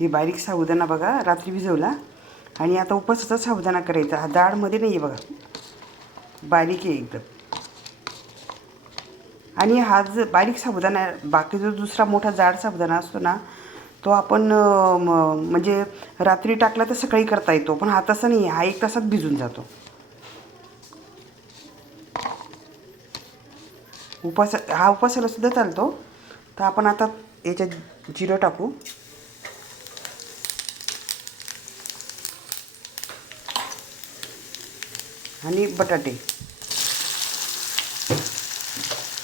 हे बारीक साबुदाणा बघा रात्री भिजवला. आणि आता उपवासाचा साबुदाणा करायचा. हा डाळमध्ये नाही आहे बघा. बारीक आहे एकदम. आणि हा जो बारीक साबुदाणा बाकी जो दुसरा मोठा जाड साबुदाणा असतो ना तो आपण म- म्हणजे रात्री टाकला तर सकाळी करता येतो पण हा तसा नाही हा एक तासात भिजून जातो. उपास हा उपासाला सुद्धा चालतो. तर आपण आता याच्यात जिरं टाकू. आणि बटाटे.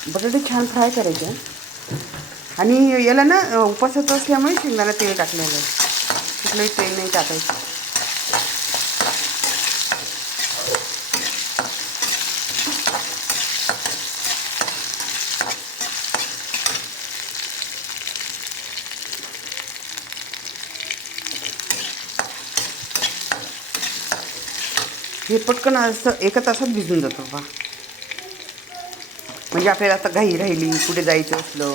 बटाटे छान फ्राय करायचे. आणि याला ना अ, उपासाचं असल्यामुळे शेंगदाणा तेल टाकलेलं आहे. कुठलंही तेल नाही टाकायचं. हे पटकन असं एका तासात भिजून जातो बा म्हणजे आपल्याला आता घाई राहिली कुठे जायचं असलं.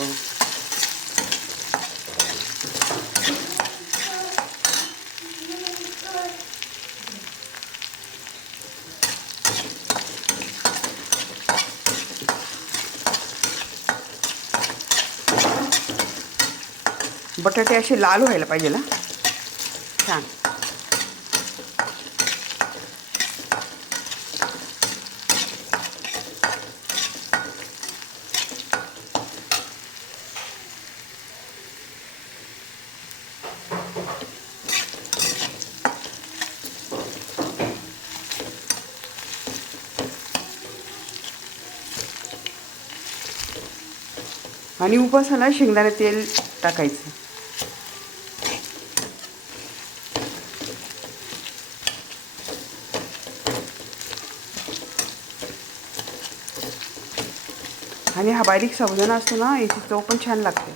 बटाटे असे लाल व्हायला पाहिजे ना? छान. आणि उपासाला शेंगदाणे तेल टाकायचं. आणि हा बारीक साबुदाणा असतो ना याची चव पण छान लागते.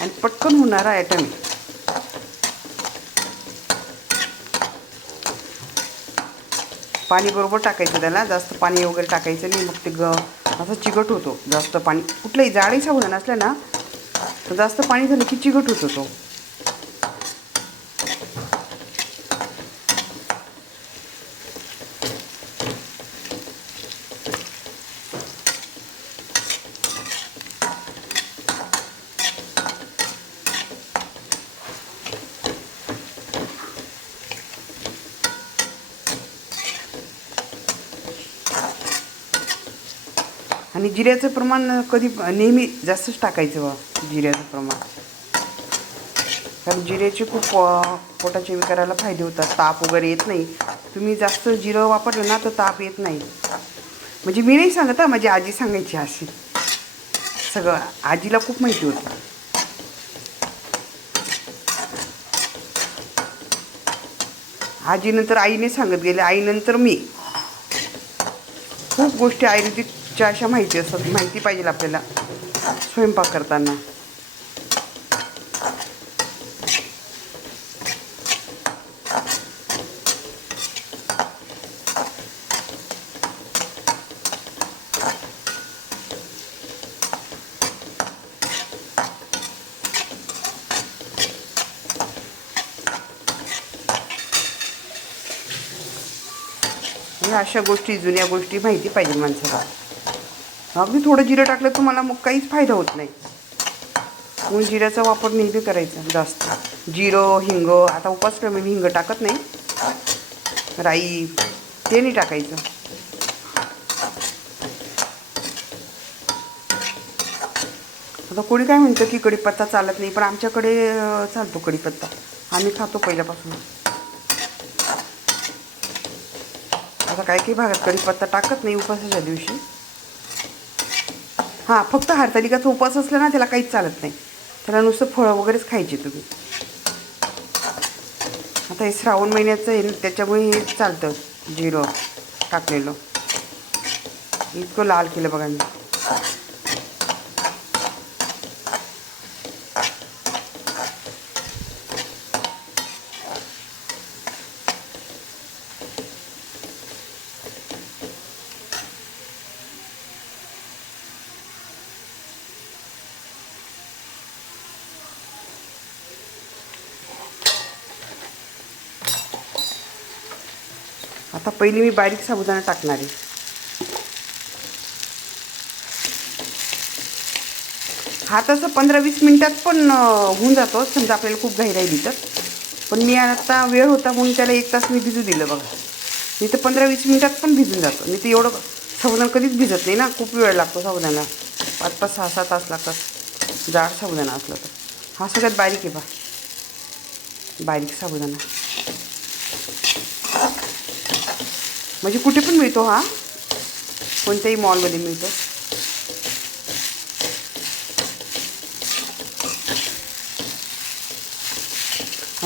आणि पटकन होणारा आयटम आहे. पाणी बरोबर टाकायचं त्याला जास्त पाणी वगैरे टाकायचं नाही मग ते ग असं चिकट होतो. जास्त पाणी कुठलंही जाडही साबण नसलं ना तर जास्त पाणी झालं की चिकट होतो तो. जिऱ्याचं प्रमाण कधी नेहमी जास्तच टाकायचं बा जिऱ्याचं प्रमाण. कारण जिऱ्याचे खूप पोटाचे विकाराला फायदे होतात. ताप वगैरे येत नाही. तुम्ही जास्त जिरं वापरलं ना तर ताप येत नाही. म्हणजे मी नाही सांगत हा, माझी आजी सांगायची अशी. सगळं आजीला खूप माहिती होतं. आजीनंतर आईने सांगत गेले आईनंतर मी. खूप गोष्टी आयुर्वेदिक च्या अशा माहिती असतात माहिती पाहिजे आपल्याला स्वयंपाक करताना. ह्या अशा गोष्टी जुन्या गोष्टी माहिती पाहिजे माणसाला. अगदी थोडं जिरं टाकलं तुम्हाला मग काहीच फायदा होत नाही. म्हणून जिऱ्याचा वापर नेहमी करायचा जास्त. जिरं हिंग आता उपास मी हिंग टाकत नाही. राई ते नाही टाकायचं. आता कोणी काय म्हणतं की कढीपत्ता चालत नाही पण आमच्याकडे चालतो कढीपत्ता. आम्ही खातो पहिल्यापासून. आता काही काही भागात कढीपत्ता टाकत नाही उपासाच्या दिवशी. हां फक्त हरतालिकाचा उपवास असला ना त्याला काहीच चालत नाही. त्याला नुसतं फळं वगैरेच खायचे तुम्ही. आता हे श्रावण महिन्याचं आहे त्याच्यामुळे हे चालतं जिरं टाकलेलं. इतकं लाल केलं बघा मी. आता पहिली मी बारीक साबुदाणा टाकणार आहे. हा तसं पंधरा वीस मिनटात पण होऊन जातो. समजा आपल्याला खूप घाई राहिली तर. पण मी आता वेळ होता म्हणून त्याला एक तास मी भिजू दिलं बघा. मी तर पंधरा वीस मिनटात पण भिजून जातो. मी तर एवढं साबुदाणा कधीच भिजत नाही ना. खूप वेळ लागतो साबुदाणा. पाच पाच सहा सहा तास लागतात. जाड साबुदाणा असला तर. हा सगळ्यात बारीक आहे बा. बारीक साबुदाणा. म्हणजे कुठे पण मिळतो हा. कोणत्याही मॉलमध्ये मिळतो.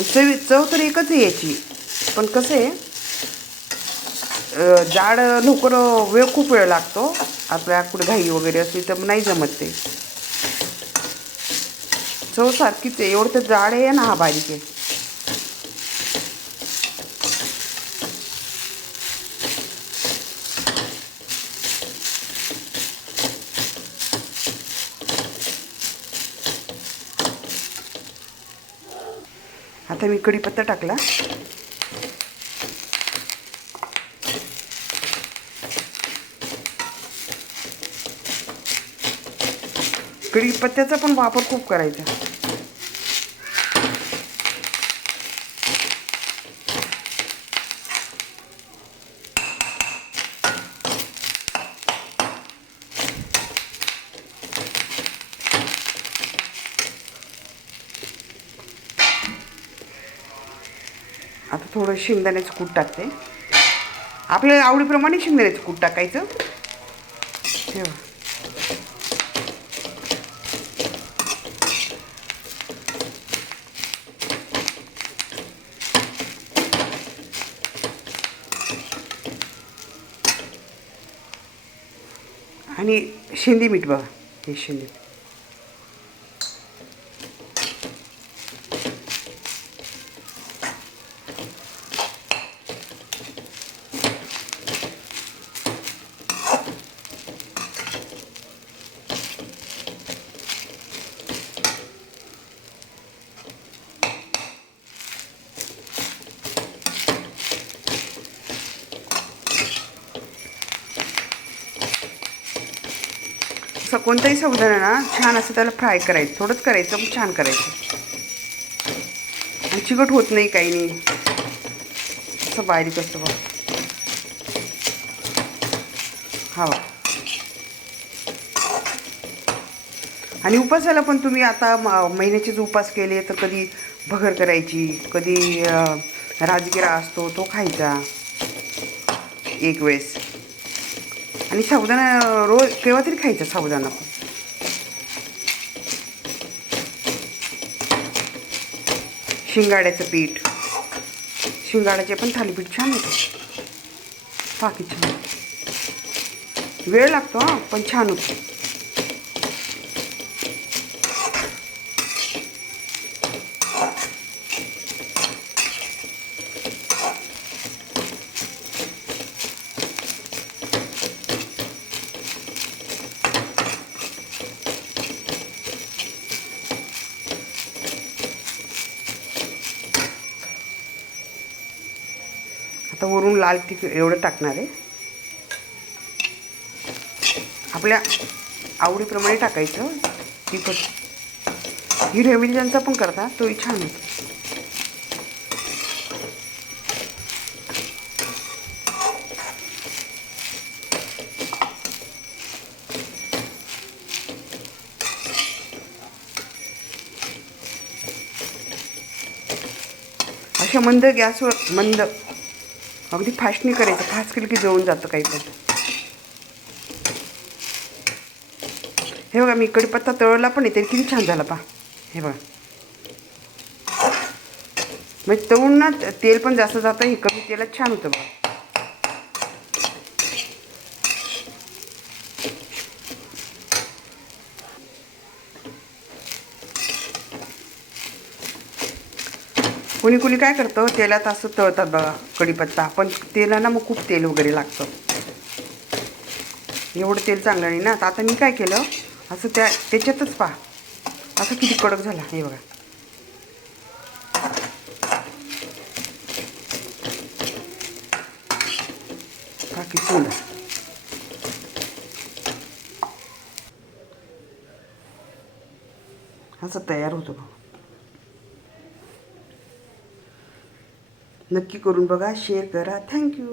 चव चव तर एकच आहे याची. पण कसं आहे जाड लवकर वेळ खूप वेळ लागतो. आपल्या कुठे घाई वगैरे असली तर नाही जमत ते. चव सारखीच आहे. एवढं तर जाड आहे ना हा बारीक आहे. आता मी कढीपत्ता टाकला. कढीपत्त्याचा पण वापर खूप करायचा. थोडं शेंगदाण्याचं कूट टाकते. आपल्याला आवडीप्रमाणे शेंगदाण्याचं कूट टाकायचं. ठेवा. आणि शेंदी मीठ बघा हे शेंदी. असं कोणतंही साबुदाणा ना छान असं त्याला फ्राय करायचं थोडंच करायचं पण छान करायचं. आणि चिकट होत नाही काही नाही. असं बारीक असतं बघ. हवा आणि उपासाला पण तुम्ही आता म- महिन्याचेच उपास केले तर कधी भगर करायची कधी राजगिरा असतो तो खायचा. एक वेळेस. आणि साबुदाणा रोज केव्हा तरी खायचा साबुदाणा. पण शिंगाड्याचं पीठ. शिंगाड्याचे पण थालीपीठ छान होतं बाकी छान. वेळ लागतो हां पण छान होतं. आता लाल तिखट एवढं टाकणार आहे. आपल्या आवडीप्रमाणे टाकायचं. तिखट हिरव्या मिरच्यांचा पण करता तोही छान होतो. अशा मंद गॅसवर मंद अगदी फास्ट नाही करायचं. फास्ट केलं की जळून जातं काही पण हे बघा मी कढीपत्ता तळला पण येते किती छान झाला पा हे बघा. म्हणजे तळून ना तेल पण जास्त जातं हे कमी तेलात छान होतं बघा. कोणी कोणी काय करतं तेलात असं तळतात बघा कढीपत्ता. पण तेलाला मग खूप तेल वगैरे लागतं. एवढं तेल चांगलं नाही ना. तर आता मी काय केलं असं त्या त्याच्यातच पहा. असं किती कडक झाला हे बघा. बाकी सोडा असं तयार होतो बघा. नक्की करून बघा शेअर करा. थँक्यू